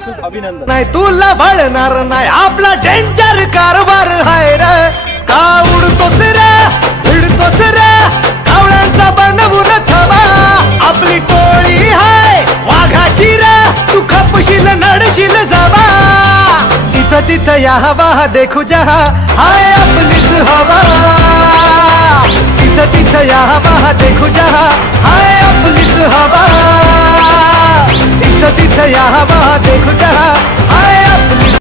मनापासून अभिनंदन। नाही तुला वळणार नाही आपला डेंजर कारभार हाय रे। का उडतोस रे भिडतोस रे कावळ्यांचा बनवून थवा। आपली टोळी हाय वाघाची रे तू खपशील नडशील जावा। इथं तिथं या हवा देखू जहा हाय आपलीच हवा। इथं तिथं या हवा देखू जहा हाय आपलीच हवा। इथं तिथं या हवा देखू जहा हाय आपलीच